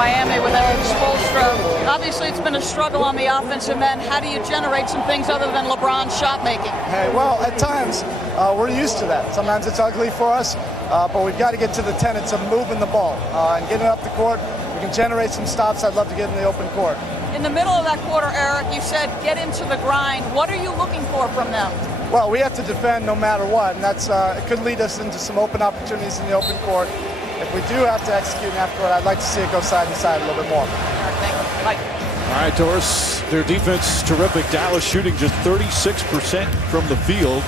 Miami with Eric Spoelstra. Obviously, it's been a struggle on the offensive end. How do you generate some things other than LeBron's shot making? Hey, well, at times, we're used to that. Sometimes it's ugly for us, but we've got to get to the tenets of moving the ball and getting up the court. We can generate some stops. I'd love to get in the open court. In the middle of that quarter, Eric, you said get into the grind. What are you looking for from them? Well, we have to defend no matter what, and that's it could lead us into some open opportunities in the open court. If we do have to execute in half court, I'd like to see it go side to side a little bit more. Thank you. Mike. All right, Doris, their defense terrific. Dallas shooting just 36% from the field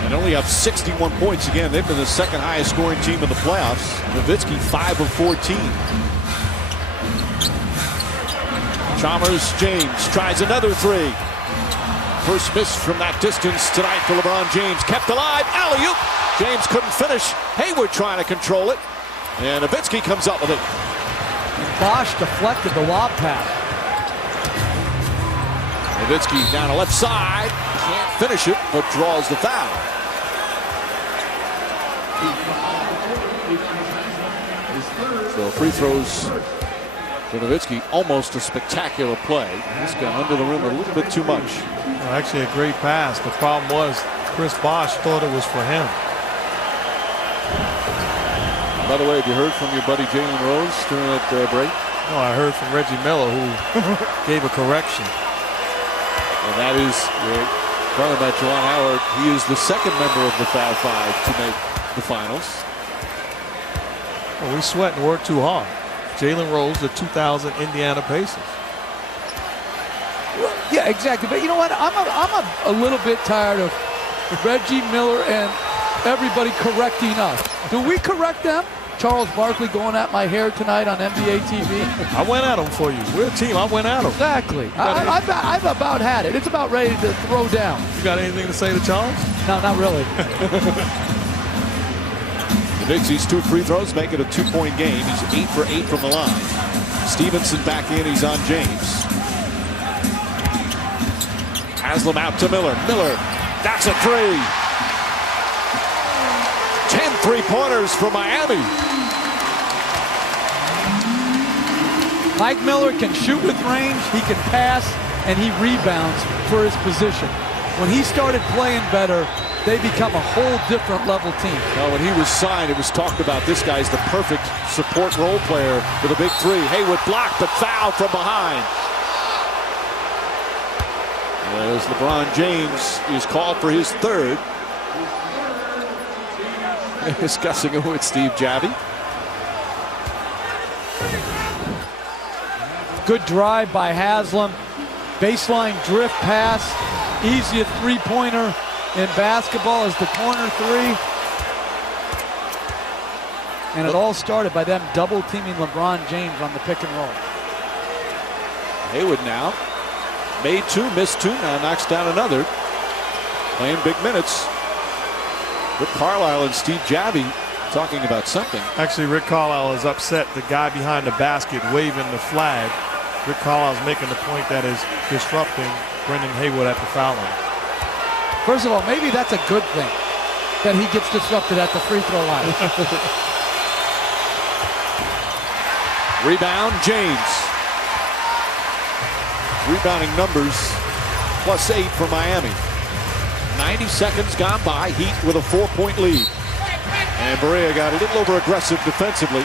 and only have 61 points. Again, they've been the second highest scoring team in the playoffs. Nowitzki 5 of 14. Chalmers James tries another three. First miss from that distance tonight for LeBron James. Kept alive. Alley-oop. James couldn't finish. Hayward trying to control it. And Nowitzki comes up with it. And Bosch deflected the lob pass. Nowitzki down the left side. Can't finish it, but draws the foul. So free throws for Nowitzki. Almost a spectacular play. This got under the rim a little bit too much. Well, actually a great pass. The problem was Chris Bosch thought it was for him. By the way, have you heard from your buddy Jalen Rose during that break? No, I heard from Reggie Miller, who gave a correction. And that is, talking about Juwan Howard, he is the second member of the Fab Five to make the finals. Well, we sweat and work too hard. Jalen Rose, the 2000 Indiana Pacers. Yeah, exactly. But you know what? I'm a little bit tired of Reggie Miller and everybody correcting us. Do we correct them? Charles Barkley going at my hair tonight on NBA TV. I went at him for you. We're a team. I went at him. Exactly. I've about had it. It's about ready to throw down. You got anything to say to Charles? No, not really. Nowitzki's 2 free throws make it a 2-point game. He's 8 for 8 from the line. Stevenson back in. He's on James. Haslam out to Miller. Miller, that's a 3. 10 3-pointers for Miami. Mike Miller can shoot with range, he can pass, and he rebounds for his position. When he started playing better, they become a whole different level team. Well, when he was signed, it was talked about this guy's the perfect support role player with a big 3. Hayward blocked, but foul from behind. As LeBron James is called for his 3rd. Discussing it with Steve Javie. Good drive by Haslam. Baseline drift pass. Easiest 3-pointer in basketball is the corner 3. And it all started by them double teaming LeBron James on the pick and roll. Hayward now. Made 2, missed 2, now knocks down another. Playing big minutes. Rick Carlisle and Steve Javie talking about something. Actually, Rick Carlisle is upset. The guy behind the basket waving the flag. Rick Carlisle's making the point that is disrupting Brendan Hayward at the foul line. First of all, maybe that's a good thing that he gets disrupted at the free throw line. Rebound, James. Rebounding numbers +8 for Miami. 90 seconds gone by. Heat with a 4-point lead. And Barea got a little over aggressive defensively.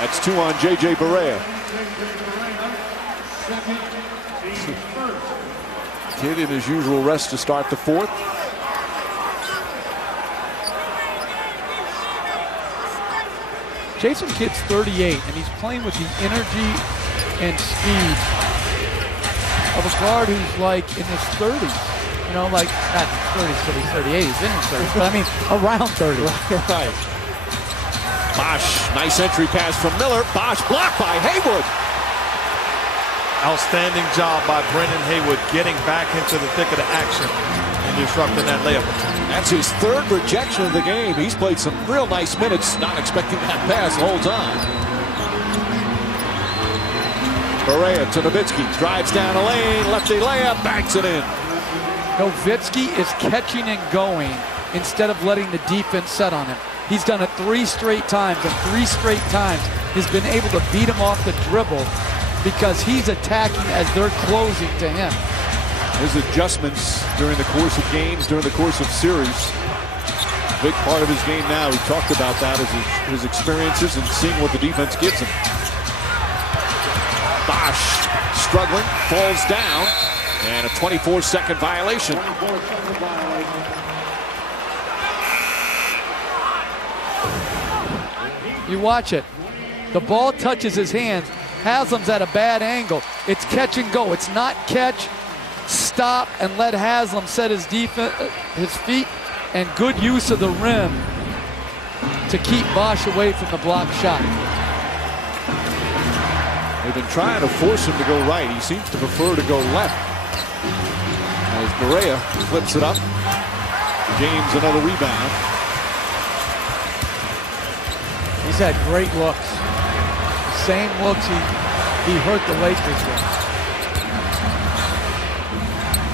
That's 2 on J.J. Barea. Kidd in his usual rest to start the 4th. Jason Kidd's 38, and he's playing with the energy and speed of a guard who's like in his 30s. You know, like, not 30s till he's 38, he's in his 30s, but I mean, around 30. Right. Bosch, nice entry pass from Miller. Bosch blocked by Hayward. Outstanding job by Brendan Hayward getting back into the thick of the action and disrupting that layup. That's his 3rd rejection of the game. He's played some real nice minutes, not expecting that pass the whole time. Barea to Nowitzki, drives down the lane, lefty layup, banks it in. Nowitzki is catching and going instead of letting the defense set on him. He's done it 3 straight times, and 3 straight times has been able to beat him off the dribble because he's attacking as they're closing to him. His adjustments during the course of games, during the course of series. Big part of his game now. He talked about that as his experiences and seeing what the defense gives him. Bosch struggling, falls down, and a 24-second violation. You watch it. The ball touches his hands. Haslam's at a bad angle. It's catch and go. It's not catch, stop, and let Haslam set his feet, and good use of the rim to keep Bosch away from the block shot. They've been trying to force him to go right. He seems to prefer to go left. As Berea flips it up. James another rebound. He's had great looks. Same looks he hurt the Lakers with.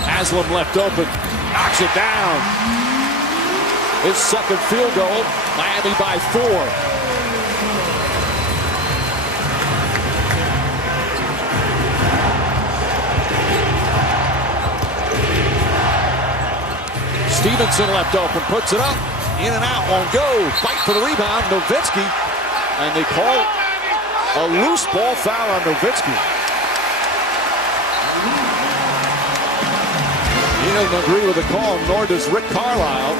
Haslam left open. Knocks it down. His second field goal. Miami by 4. Stevenson left open, puts it up, in and out, won't go. Fight for the rebound, Nowitzki, and they call a loose ball foul on Nowitzki. He doesn't agree with the call, nor does Rick Carlisle.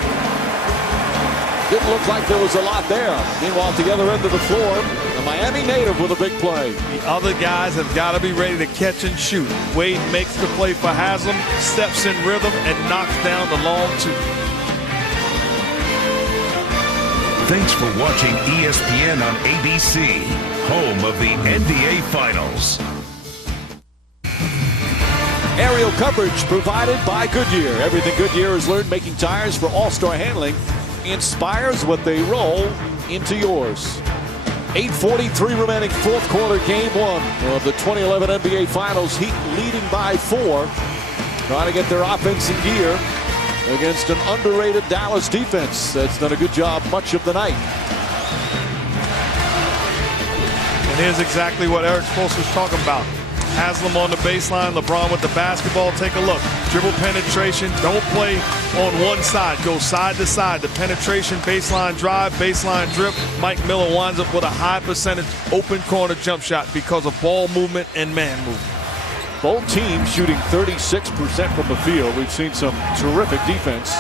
Didn't look like there was a lot there. Meanwhile, at the other end of the floor, the Miami native with a big play. The other guys have got to be ready to catch and shoot. Wade makes the play for Haslam, steps in rhythm, and knocks down the long two. Thanks for watching ESPN on ABC, home of the NBA Finals. Aerial coverage provided by Goodyear. Everything Goodyear has learned making tires for all-star handling inspires what they roll into yours. 8:43 remaining, fourth quarter, game 1 of the 2011 NBA Finals. Heat leading by 4, trying to get their offense in gear against an underrated Dallas defense that's done a good job much of the night. And here's exactly what Eric Spoelstra was talking about. Haslam on the baseline, LeBron with the basketball. Take a look. Dribble penetration. Don't play on one side. Go side to side. The penetration, baseline drive, baseline drip. Mike Miller winds up with a high percentage open corner jump shot because of ball movement and man movement. Both teams shooting 36% from the field. We've seen some terrific defense.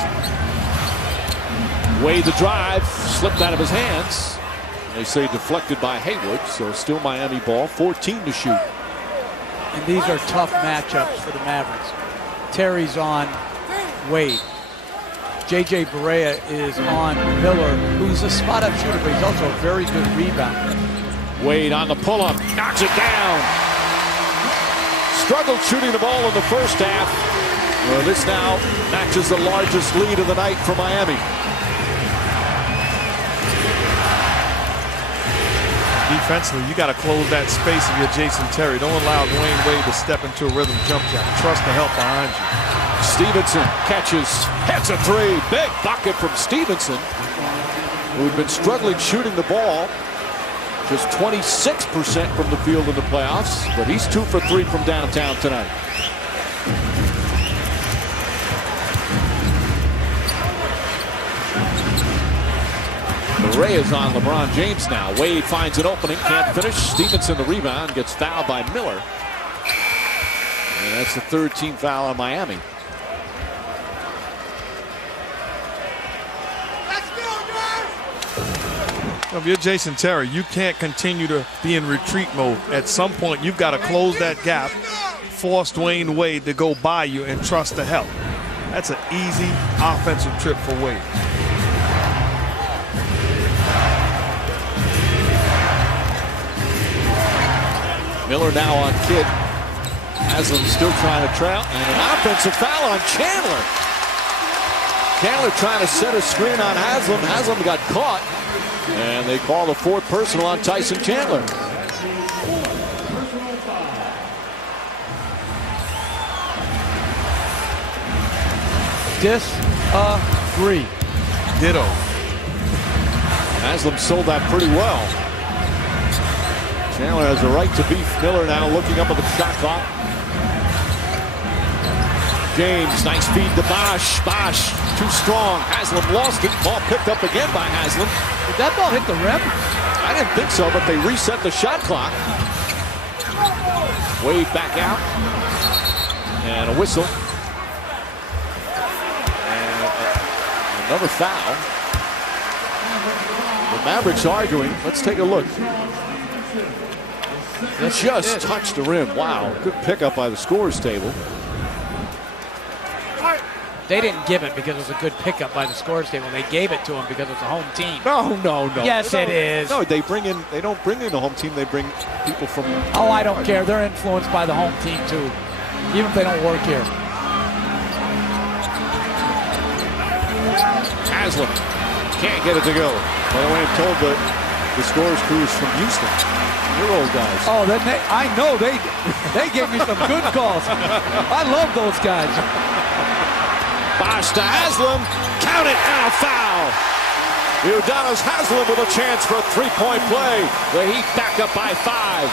Wade the drive, slipped out of his hands. They say deflected by Haywood, so still Miami ball, 14 to shoot. And these are tough matchups for the Mavericks. Terry's on Wade. J.J. Berea is on Miller, who's a spot-up shooter, but he's also a very good rebounder. Wade on the pull-up, knocks it down. Struggled shooting the ball in the first half. Well, this now matches the largest lead of the night for Miami. Defensively, you got to close that space if you're Jason Terry. Don't allow Dwayne Wade to step into a rhythm jump shot. Trust the help behind you. Stevenson catches, hits a 3. Big bucket from Stevenson, who'd been struggling shooting the ball. Just 26% from the field in the playoffs, but he's 2 for 3 from downtown tonight. Berea's on LeBron James now. Wade finds an opening, can't finish. Stevenson the rebound, gets fouled by Miller. And that's the third team foul on Miami. If you're Jason Terry, you can't continue to be in retreat mode. At some point, you've got to close that gap, force Dwayne Wade to go by you, and trust the help. That's an easy offensive trip for Wade. Miller now on Kidd. Haslam still trying to trail, and an offensive foul on Chandler. Chandler trying to set a screen on Haslam. Haslam got caught, and they call the 4th personal on Tyson Chandler. Disagree. Ditto. Haslam sold that pretty well. Chandler has a right to beef. Miller now looking up at the shot clock. James, nice feed to Bosch. Bosch, too strong. Haslam lost it. Ball picked up again by Haslam. Did that ball hit the rim? I didn't think so, but they reset the shot clock. Wade back out. And a whistle. And another foul. The Mavericks arguing. Let's take a look. Just touched the rim. Wow, good pickup by the scorer's table. They didn't give it because it was a good pickup by the scorer's table. They gave it to him because it's a home team. No. Yes, it is. No, they don't bring in the home team. They bring people from. Oh, I don't care. They're influenced by the home team too, even if they don't work here. Haslam can't get it to go. By the way, I'm told that the scorer's crew is from Houston. You're old guys. Oh, then I know they gave me some good calls. I love those guys. Bosch to Haslam. Count it, and a foul. Udonis Haslam with a chance for a three-point play. The Heat back up by 5.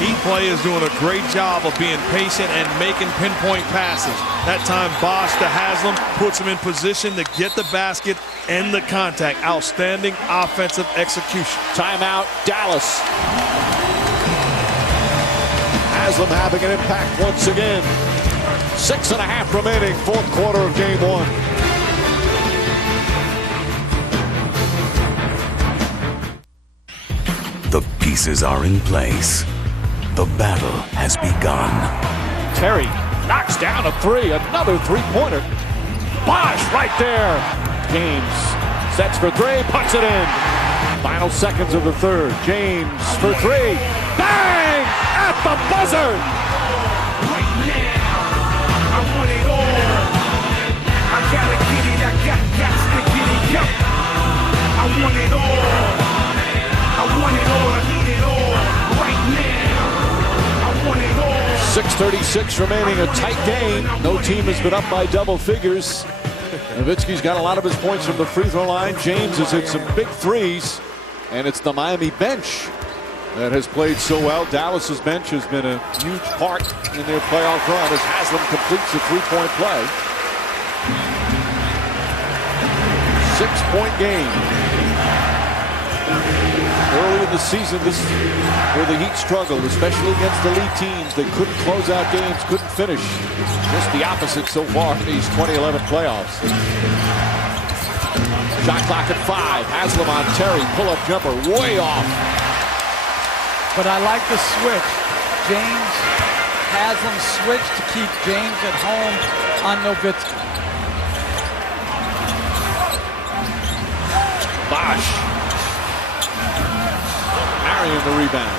Heat players doing a great job of being patient and making pinpoint passes. That time Bosch to Haslam puts him in position to get the basket and the contact. Outstanding offensive execution. Timeout, Dallas. Haslam having an impact once again. 6.5 remaining, fourth quarter of game 1. The pieces are in place. The battle has begun. Terry knocks down a 3, another three-pointer. Bosch right there. James sets for 3, puts it in. Final seconds of the third. James for 3. Bang! At the buzzer! Right now, I want it all. I gotta get it, I got to get it, yo. I want it all. I want it all, I need it all. Right now, I want it all. 6:36 remaining, a tight game. No team has been up by double figures. Nowitzki's got a lot of his points from the free throw line. James has hit some big threes, and it's the Miami bench that has played so well. Dallas's bench has been a huge part in their playoff run as Haslam completes a three-point play. 6-point game. Early in the season, this is where the Heat struggled, especially against elite teams. They couldn't close out games, couldn't finish. Just the opposite so far in these 2011 playoffs. Shot clock at 5. Haslam on Terry. Pull-up jumper way off. But I like the switch. James Haslam switched to keep James at home on Nowitzki. Bosch. Marion the rebound.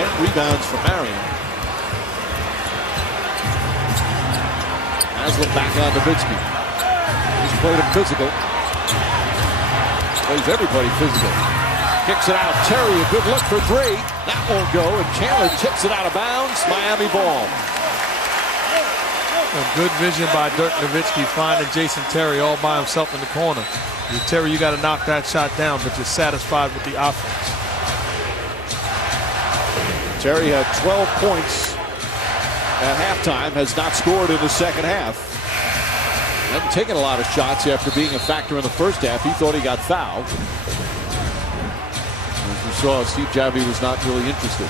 10 rebounds for Marion. Haslam back on Nowitzki. He's played him physical. Plays everybody physical. Kicks it out. Terry, a good look for 3. That won't go, and Chandler tips it out of bounds. Miami ball. A good vision by Dirk Nowitzki finding Jason Terry all by himself in the corner. Terry, you got to knock that shot down, but you're satisfied with the offense. Terry had 12 points at halftime, has not scored in the second half. Hasn't taken a lot of shots after being a factor in the first half. He thought he got fouled. As we saw, Steve Javie was not really interested.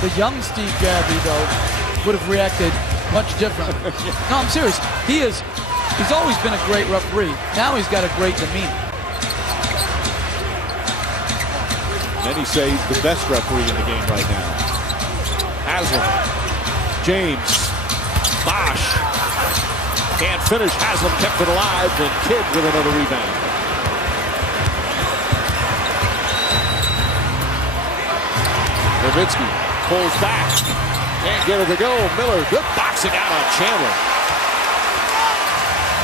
The young Steve Javie, though, would have reacted much differently. No, I'm serious. He's always been a great referee. Now he's got a great demeanor. Many say he's the best referee in the game right now. Haslam. James. Bosch. Can't finish. Haslam kept it alive. And Kidd with another rebound. Nowitzki pulls back. Can't get it to go. Miller, good boxing out on Chandler.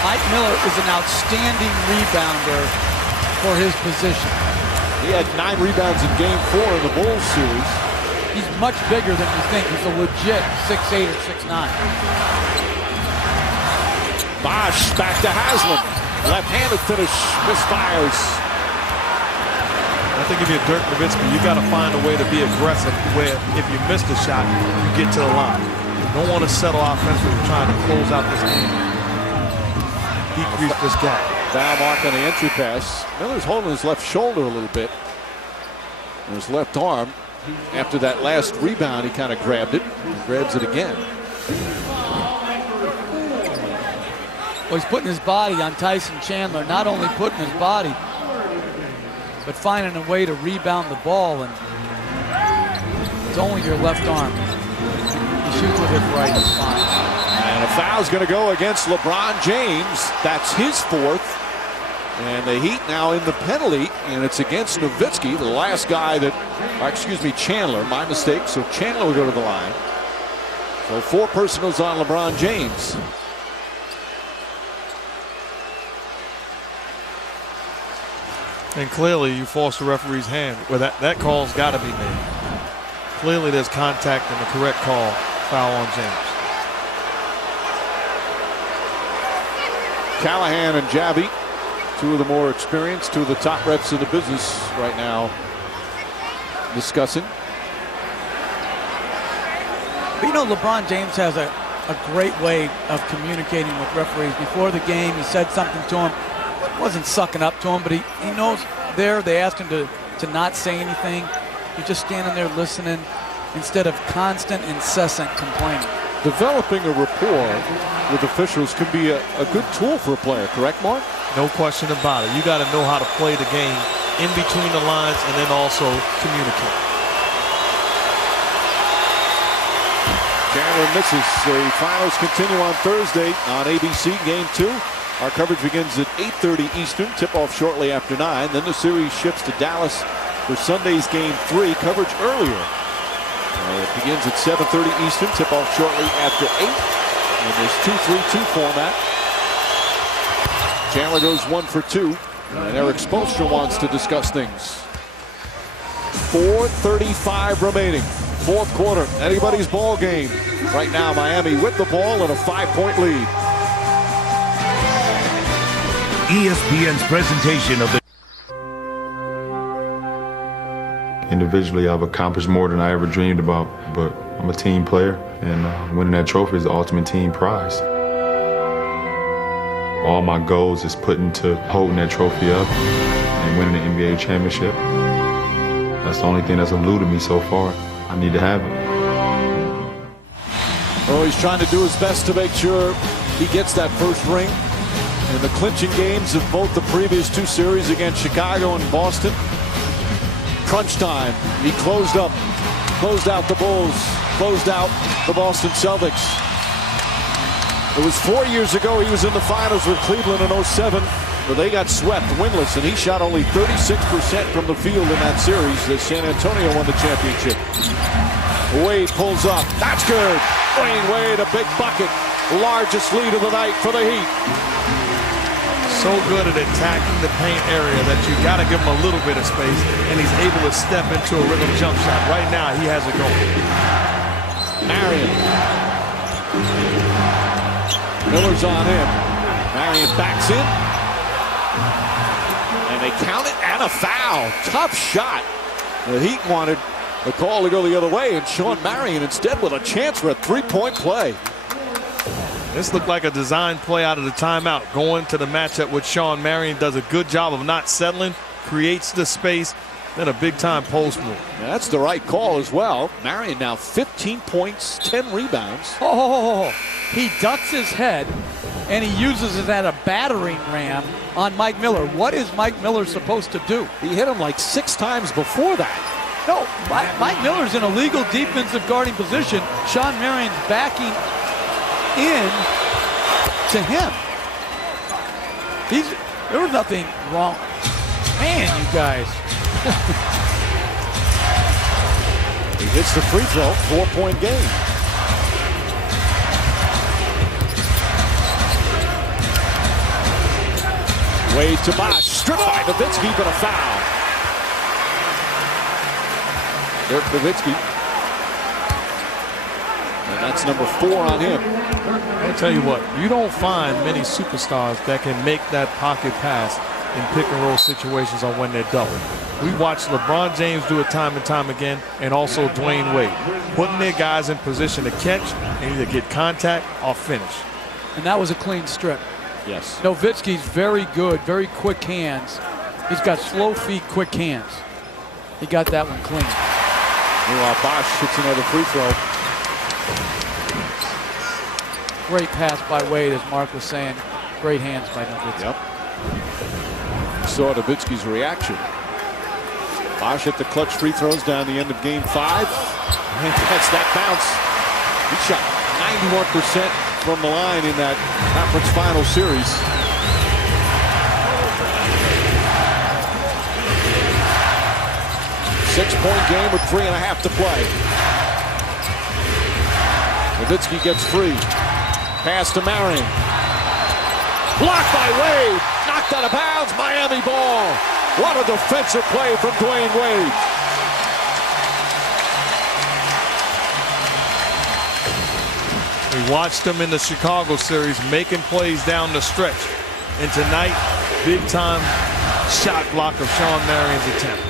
Mike Miller is an outstanding rebounder for his position. He had 9 rebounds in Game 4 in the Bulls series. He's much bigger than you think. He's a legit 6'8" or 6'9". Bosch back to Haslam. Left-handed finish, misfires. I think if you're Dirk Nowitzki, you got to find a way to be aggressive where if you miss the shot, you get to the line. You don't want to settle offensively trying to close out this game. Decrease this gap. Foul mark on the entry pass. Miller's holding his left shoulder a little bit. And his left arm. After that last rebound, he kind of grabbed it. And grabs it again. Well, he's putting his body on Tyson Chandler. Not only putting his body, but finding a way to rebound the ball. And it's only your left arm. He shoots with his right, it's fine. And a foul's going to go against LeBron James. That's his fourth. And the Heat now in the penalty, and it's against Nowitzki, the last guy that, Chandler, my mistake. So Chandler will go to the line. So 4 personals on LeBron James. And clearly you force the referee's hand. Well, that call's got to be made. Clearly there's contact and the correct call. Foul on James. Callahan and Javi, 2 of the more experienced, 2 of the top refs in the business right now, discussing. But you know, LeBron James has a great way of communicating with referees. Before the game, he said something to him. Wasn't sucking up to him, but he knows there. They asked him to not say anything. He's just standing there listening instead of constant, incessant complaining. Developing a rapport with officials can be a good tool for a player, correct, Mark? No question about it. You got to know how to play the game in between the lines and then also communicate. Chandler misses. The finals continue on Thursday on ABC, Game 2. Our coverage begins at 8:30 Eastern. Tip-off shortly after 9. Then the series shifts to Dallas for Sunday's Game 3. Coverage earlier. It begins at 7:30 Eastern. Tip-off shortly after 8. In this 2-3-2 format. Chandler goes 1 for 2. And Eric Spoelstra wants to discuss things. 4:35 remaining. Fourth quarter. Anybody's ball game. Right now, Miami with the ball and a 5-point lead. ESPN's presentation of the Individually, I've accomplished more than I ever dreamed about, but I'm a team player, and winning that trophy is the ultimate team prize. All my goals is put into holding that trophy up and winning the NBA championship. That's the only thing that's eluded me so far. I need to have it. Oh, he's trying to do his best to make sure he gets that first ring. In the clinching games of both the previous 2 series against Chicago and Boston. Crunch time. He closed out the Bulls, closed out the Boston Celtics. It was 4 years ago he was in the finals with Cleveland in 07, but they got swept, winless, and he shot only 36% from the field in that series as San Antonio won the championship. Wade pulls up. That's good. Dwayne Wade, a big bucket. Largest lead of the night for the Heat. So good at attacking the paint area that you got to give him a little bit of space, and he's able to step into a rhythm jump shot. Right now, he has it going. Marion. Miller's on him. Marion backs in. And they count it and a foul. Tough shot. The Heat wanted the call to go the other way, and Sean Marion instead with a chance for a 3-point play. This looked like a design play out of the timeout. Going to the matchup with Sean Marion, does a good job of not settling, creates the space, then a big-time post move. Yeah, that's the right call as well. Marion now 15 points, 10 rebounds. Oh, he ducks his head, and he uses it at a battering ram on Mike Miller. What is Mike Miller supposed to do? He hit him like 6 times before that. No, Mike Miller's in a legal defensive guarding position. Sean Marion's backing in to him. There was nothing wrong. Man, you guys. He hits the free throw, 4-point game. Wade to Bosh, stripped by Nowitzki, but a foul. Dirk Nowitzki. And That's number 4 on him. I'll tell you what, you don't find many superstars that can make that pocket pass in pick and roll situations on when they're double. We watched LeBron James do it time and time again, and also Dwayne Wade, putting their guys in position to catch and either get contact or finish. And that was a clean strip. Yes. Nowitzki's very good, very quick hands. He's got slow feet, quick hands. He got that one clean. Meanwhile, Bosch hits another free throw. Great pass by Wade, as Mark was saying. Great hands by Nowitzki. Yep. Saw Nowitzki's reaction. Bosch hit the clutch free throws down the end of game 5. And that's that bounce. He shot 91% from the line in that conference final series. Six-point game with 3.5 to play. Nowitzki gets free. Pass to Marion. Blocked by Wade. Knocked out of bounds. Miami ball. What a defensive play from Dwayne Wade. We watched him in the Chicago series making plays down the stretch. And tonight, big-time shot block of Sean Marion's attempt.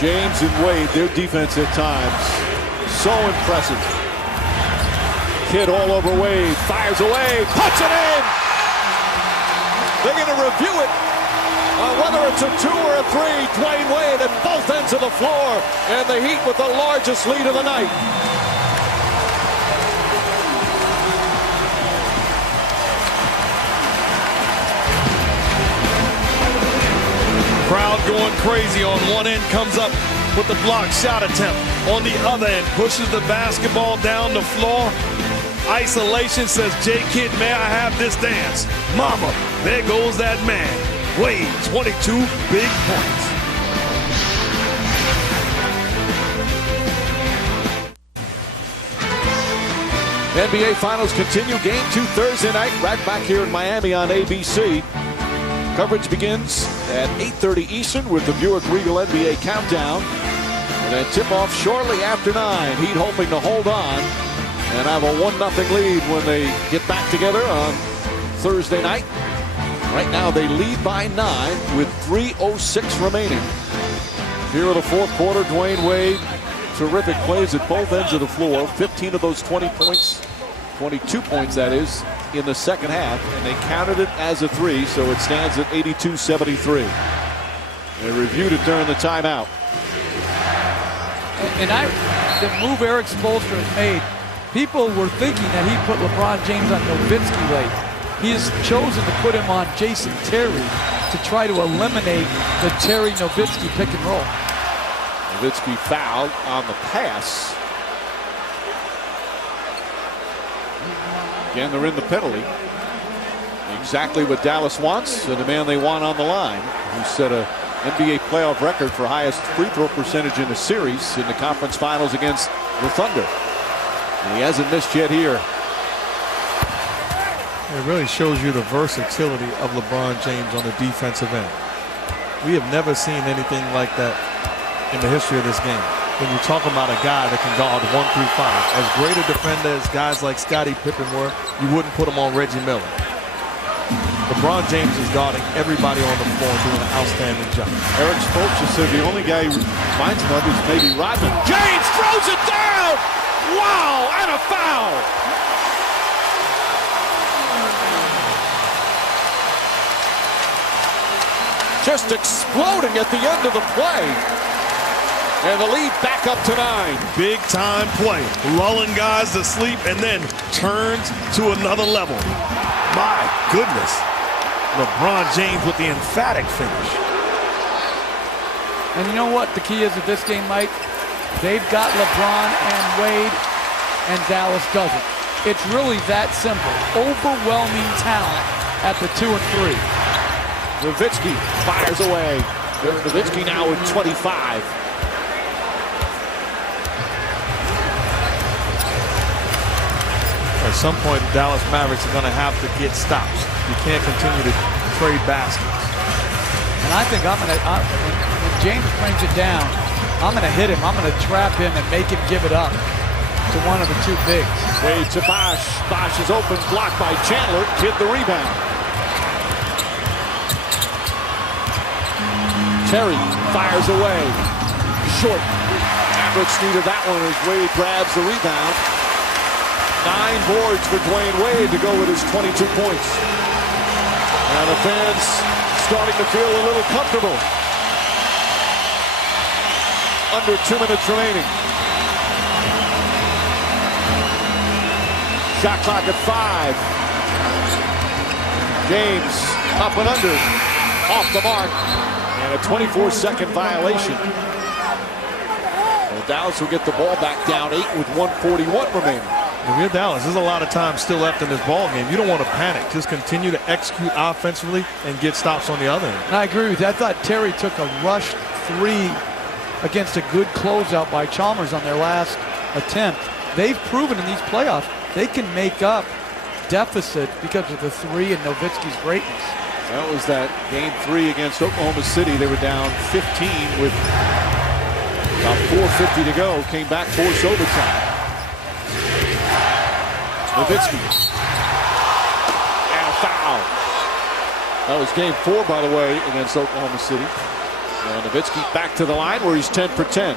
James and Wade, their defense at times, so impressive. Kid all over Wade, fires away, puts it in! They're going to review it on whether it's a 2 or a 3. Dwayne Wade at both ends of the floor, and the Heat with the largest lead of the night. Crowd going crazy on one end, comes up with the block shot attempt. On the other end, pushes the basketball down the floor. Isolation, says, J. Kidd, may I have this dance? Mama, there goes that man. Wade, 22 big points. NBA Finals continue. Game 2 Thursday night, right back here in Miami on ABC. Coverage begins at 8:30 Eastern with the Buick Regal NBA Countdown. And then tip-off shortly after 9. Heat hoping to hold on and have a 1-0 lead when they get back together on Thursday night. Right now they lead by 9 with 3:06 remaining. Here in the fourth quarter, Dwayne Wade, terrific plays at both ends of the floor. 15 of those 20 points, 22 points that is, in the second half, and they counted it as a 3, so it stands at 82-73. They reviewed it during the timeout. And the move Eric Spoelstra has made, people were thinking that he put LeBron James on Nowitzki late. He has chosen to put him on Jason Terry to try to eliminate the Terry-Nowitzki pick and roll. Nowitzki fouled on the pass. Again, they're in the penalty. Exactly what Dallas wants, and the man they want on the line, who set a NBA playoff record for highest free throw percentage in a series in the conference finals against the Thunder. And he hasn't missed yet here. It really shows you the versatility of LeBron James on the defensive end. We have never seen anything like that in the history of this game. When you talk about a guy that can guard 1 through 5, as great a defender as guys like Scottie Pippen were, you wouldn't put him on Reggie Miller. LeBron James is guarding everybody on the floor, doing an outstanding job. Eric Spoelstra said the only guy who reminds him of is maybe Rodman. James throws it down! Wow, and a foul! Just exploding at the end of the play. And the lead back up to 9. Big time play, lulling guys to sleep and then turns to another level. My goodness. LeBron James with the emphatic finish. And you know what the key is of this game, Mike? They've got LeBron and Wade, and Dallas doesn't. It's really that simple. Overwhelming talent at the 2 and 3. Nowitzki fires away. Nowitzki now with 25. At some point, the Dallas Mavericks are going to have to get stops. You can't continue to trade baskets. And I think when James brings it down, I'm going to hit him. I'm going to trap him and make him give it up. to one of the two bigs. Wade to Bosch. Bosch is open, blocked by Chandler. Kidd the rebound. Terry fires away. Short. Mavericks needed that one as Wade grabs the rebound. 9 boards for Dwayne Wade to go with his 22 points. And the fans starting to feel a little comfortable. Under 2 minutes remaining. Shot clock at 5. James up and under. Off the mark. And a 24-second violation. Well, Dallas will get the ball back down 8 with 1:41 remaining. If you're Dallas, there's a lot of time still left in this ball game. You don't want to panic. Just continue to execute offensively and get stops on the other end. And I agree with you. I thought Terry took a rushed 3 against a good closeout by Chalmers on their last attempt. They've proven in these playoffs they can make up deficit because of the 3 and Nowitzki's greatness. That was that game 3 against Oklahoma City. They were down 15 with about 4:50 to go. Came back, forced overtime. Nowitzki. And a foul. That was game 4, by the way, against Oklahoma City. And Nowitzki back to the line where he's 10 for 10.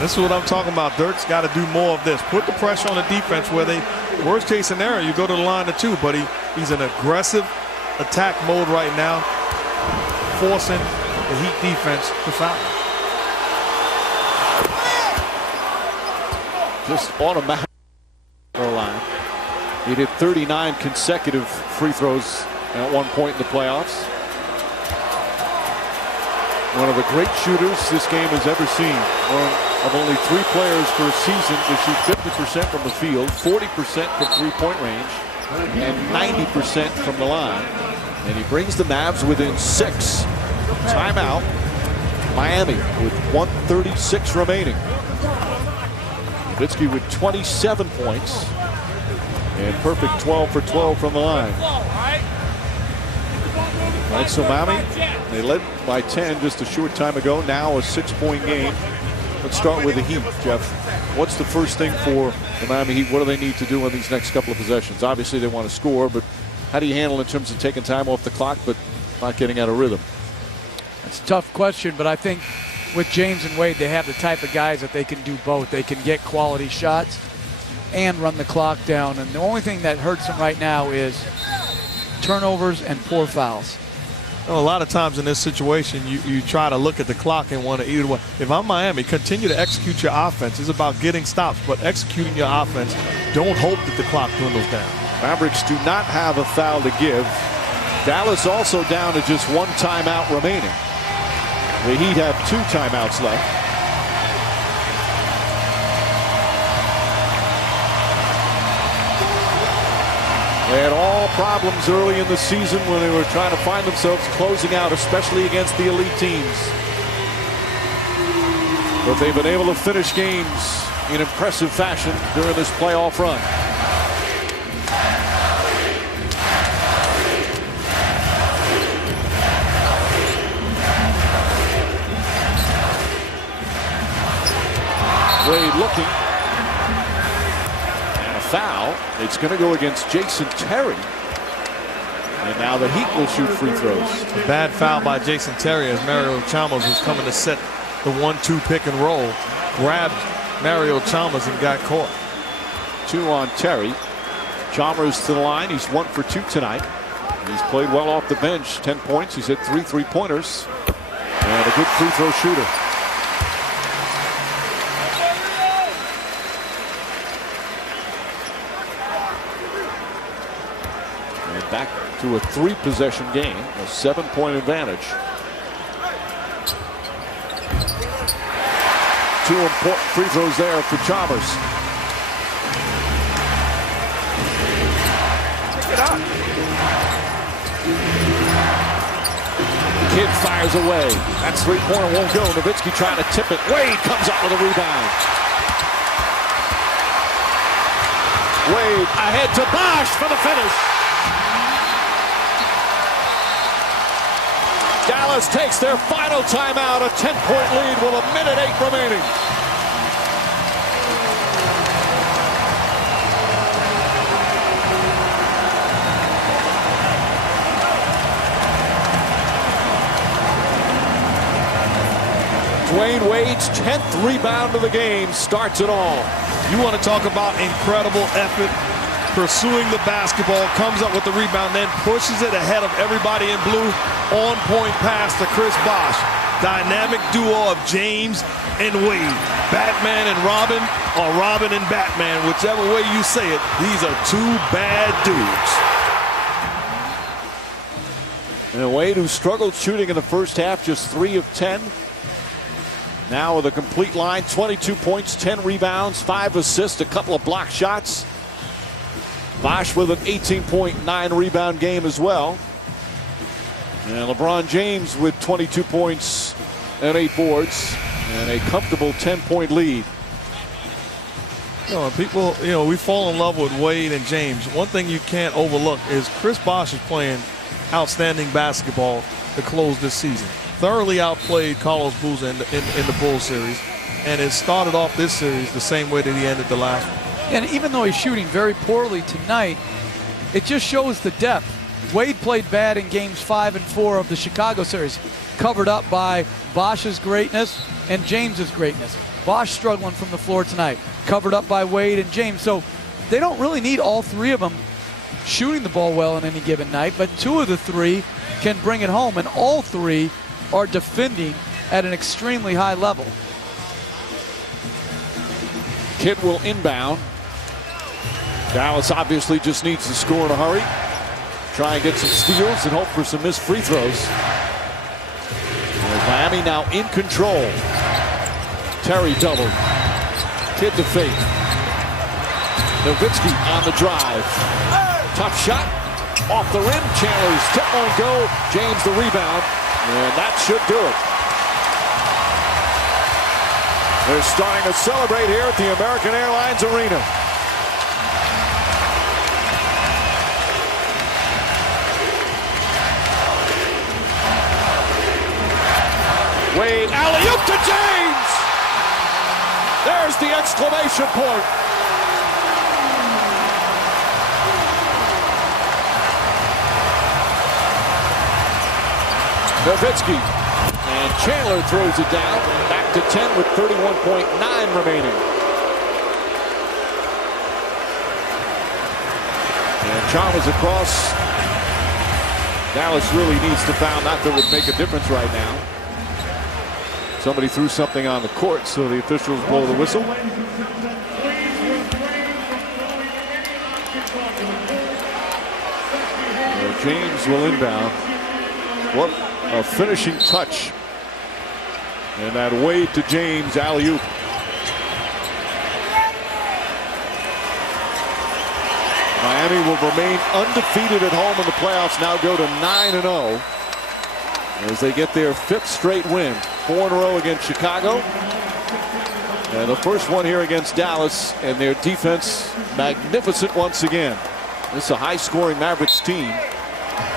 This is what I'm talking about. Dirk's got to do more of this. Put the pressure on the defense where they, worst case scenario, you go to the line of 2, but he's in aggressive attack mode right now, forcing the Heat defense to foul. Just automatic line. He did 39 consecutive free throws at one point in the playoffs. One of the great shooters this game has ever seen. One of only 3 players per season to shoot 50% from the field, 40% from three-point range, and 90% from the line. And he brings the Mavs within 6. Timeout. Miami with 1:36 remaining. Nowitzki with 27 points and perfect 12 for 12 from the line. Right, so Miami, they led by 10 just a short time ago. Now a 6-point game. Let's start with the Heat, Jeff. What's the first thing for the Miami Heat? What do they need to do in these next couple of possessions? Obviously they want to score, but how do you handle in terms of taking time off the clock but not getting out of rhythm? It's a tough question, but I think with James and Wade, they have the type of guys that they can do both. They can get quality shots and run the clock down. And the only thing that hurts them right now is turnovers and poor fouls. Well, a lot of times in this situation, you try to look at the clock and want to either way. If I'm Miami, continue to execute your offense. It's about getting stops, but executing your offense. Don't hope that the clock dwindles down. Mavericks do not have a foul to give. Dallas also down to just 1 timeout remaining. The Heat have 2 timeouts left. They had all problems early in the season when they were trying to find themselves closing out, especially against the elite teams. But they've been able to finish games in impressive fashion during this playoff run. Wade looking. And a foul. It's going to go against Jason Terry. And now the Heat will shoot free throws. A bad foul by Jason Terry as Mario Chalmers was coming to set the 1-2 pick and roll. Grabbed Mario Chalmers and got caught. 2 on Terry. Chalmers to the line. He's 1 for 2 tonight. He's played well off the bench. 10 points. He's hit 3 3-pointers. And a good free throw shooter. Back to a 3-possession game, a 7-point advantage. 2 important free throws there for Chalmers. Pick it up. Kidd fires away. That 3-pointer won't go. Nowitzki trying to tip it. Wade comes up with a rebound. Wade ahead to Bosch for the finish. Dallas takes their final timeout, a 10-point lead with 1:08 remaining. Dwayne Wade's 10th rebound of the game starts it all. You want to talk about incredible effort, pursuing the basketball, comes up with the rebound, then pushes it ahead of everybody in blue. On-point pass to Chris Bosh. Dynamic duo of James and Wade. Batman and Robin, or Robin and Batman, whichever way you say it. These are two bad dudes. And Wade, who struggled shooting in the first half, just 3 of 10. Now with a complete line, 22 points, 10 rebounds, 5 assists, a couple of block shots. Bosh with an 18.9 rebound game as well. And LeBron James with 22 points and 8 boards and a comfortable 10-point lead. You know, people, we fall in love with Wade and James. One thing you can't overlook is Chris Bosh is playing outstanding basketball to close this season. Thoroughly outplayed Carlos Boozer in the Bulls series, and it started off this series the same way that he ended the last one. And even though he's shooting very poorly tonight, it just shows the depth. Wade played bad in games 5 and 4 of the Chicago series, covered up by Bosh's greatness and James's greatness. Bosh struggling from the floor tonight, covered up by Wade and James. So they don't really need all 3 of them shooting the ball well on any given night, but 2 of the 3 can bring it home, and all 3 are defending at an extremely high level. Kidd will inbound. Dallas obviously just needs to score in a hurry. Try and get some steals and hope for some missed free throws. And Miami now in control. Terry doubled. Kidd to fake. Nowitzki on the drive. Tough shot. Off the rim. Chandler's tip won't go. James the rebound. And that should do it. They're starting to celebrate here at the American Airlines Arena. Wade, alley-oop to James! There's the exclamation point. Nowitzki, and Chandler throws it down. Back to 10 with 31.9 remaining. And Chalmers across. Dallas really needs to foul. Not that would make a difference right now. Somebody threw something on the court, so the officials blow the whistle. James will inbound. What a finishing touch. And that Wade to James alley-oop. Miami will remain undefeated at home in the playoffs, now go to 9-0 as they get their 5th straight win. 4 in a row against Chicago. And the first one here against Dallas, and their defense magnificent once again. This is a high-scoring Mavericks team.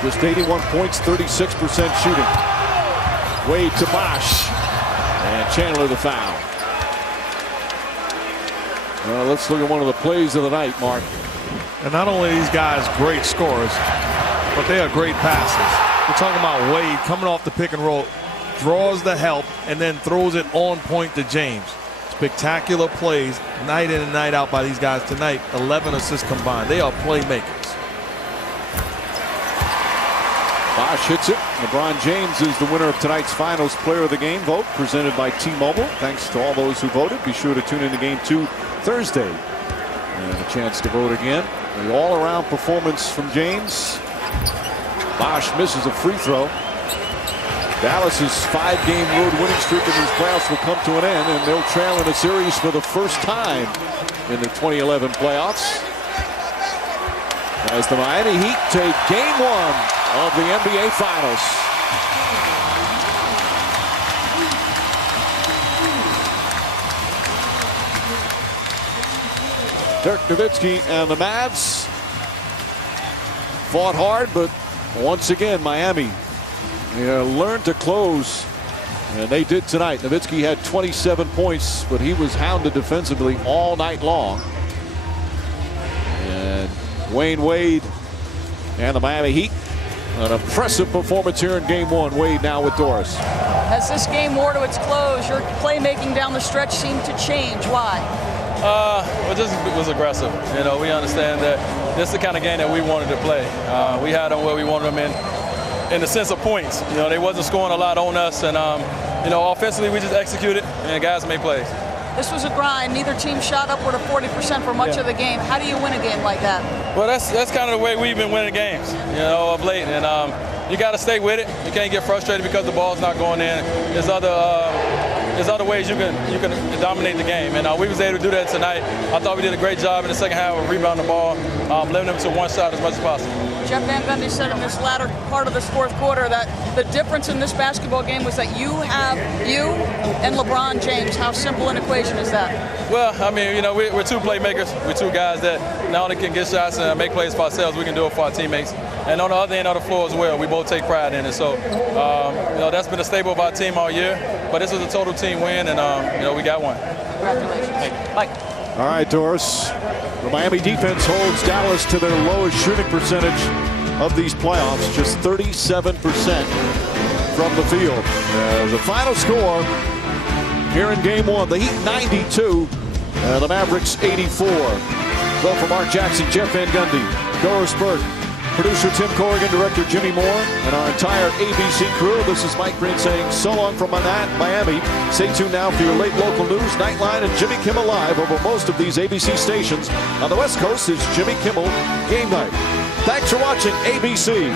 Just 81 points, 36% shooting. Wade to Bosh. And Chandler the foul. Let's look at one of the plays of the night, Mark. And not only are these guys great scorers, but they are great passes. We're talking about Wade coming off the pick and roll, draws the help, and then throws it on point to James. Spectacular plays night in and night out by these guys tonight. 11 assists combined. They are playmakers. Bosh hits it. LeBron James is the winner of tonight's Finals Player of the Game vote, presented by T-Mobile. Thanks to all those who voted. Be sure to tune in to Game 2 Thursday. And a chance to vote again. The all-around performance from James. Bosh misses a free throw. Dallas's 5-game road winning streak in these playoffs will come to an end, and they'll trail in a series for the first time in the 2011 playoffs. As the Miami Heat take Game 1 of the NBA Finals. Dirk Nowitzki and the Mavs fought hard, but once again, Miami learned to close, and they did tonight. Nowitzki had 27 points, but he was hounded defensively all night long. And Wayne Wade and the Miami Heat An impressive performance here in game one. Wade now with Doris. As this game wore to its close, your playmaking down the stretch seemed to change. Why? Well, just was aggressive. You know, we understand that this is the kind of game that we wanted to play. We had them where we wanted them in the sense of points. You know, they wasn't scoring a lot on us, and you know, offensively we just executed, and guys made plays. This was a grind. Neither team shot upward of 40% for much of the game. How do you win a game like that? Well, that's kind of the way we've been winning games, you know, of late. And you got to stay with it. You can't get frustrated because the ball's not going in. There's other ways you can dominate the game, and we was able to do that tonight. I thought we did a great job in the second half of rebounding the ball, limiting them to one shot as much as possible. Jeff Van Gundy said in this latter part of this fourth quarter that the difference in this basketball game was that you and LeBron James. How simple an equation is that? Well, I mean, you know, we're two playmakers. We're two guys that not only can get shots and make plays for ourselves, we can do it for our teammates. And on the other end of the floor as well, we both take pride in it. So, you know, that's been a staple of our team all year. But this was a total team win, and, you know, we got one. Congratulations. Thank you. Mike. All right, Doris. The Miami defense holds Dallas to their lowest shooting percentage of these playoffs, just 37% from the field. The final score here in game one, the Heat 92, the Mavericks 84. So for Mark Jackson, Jeff Van Gundy, Doris Burke, producer Tim Corrigan, director Jimmy Moore, and our entire ABC crew, this is Mike Green saying so long from Miami. Stay tuned now for your late local news, Nightline, and Jimmy Kimmel Live over most of these ABC stations. On the West Coast is Jimmy Kimmel Game Night. Thanks for watching ABC.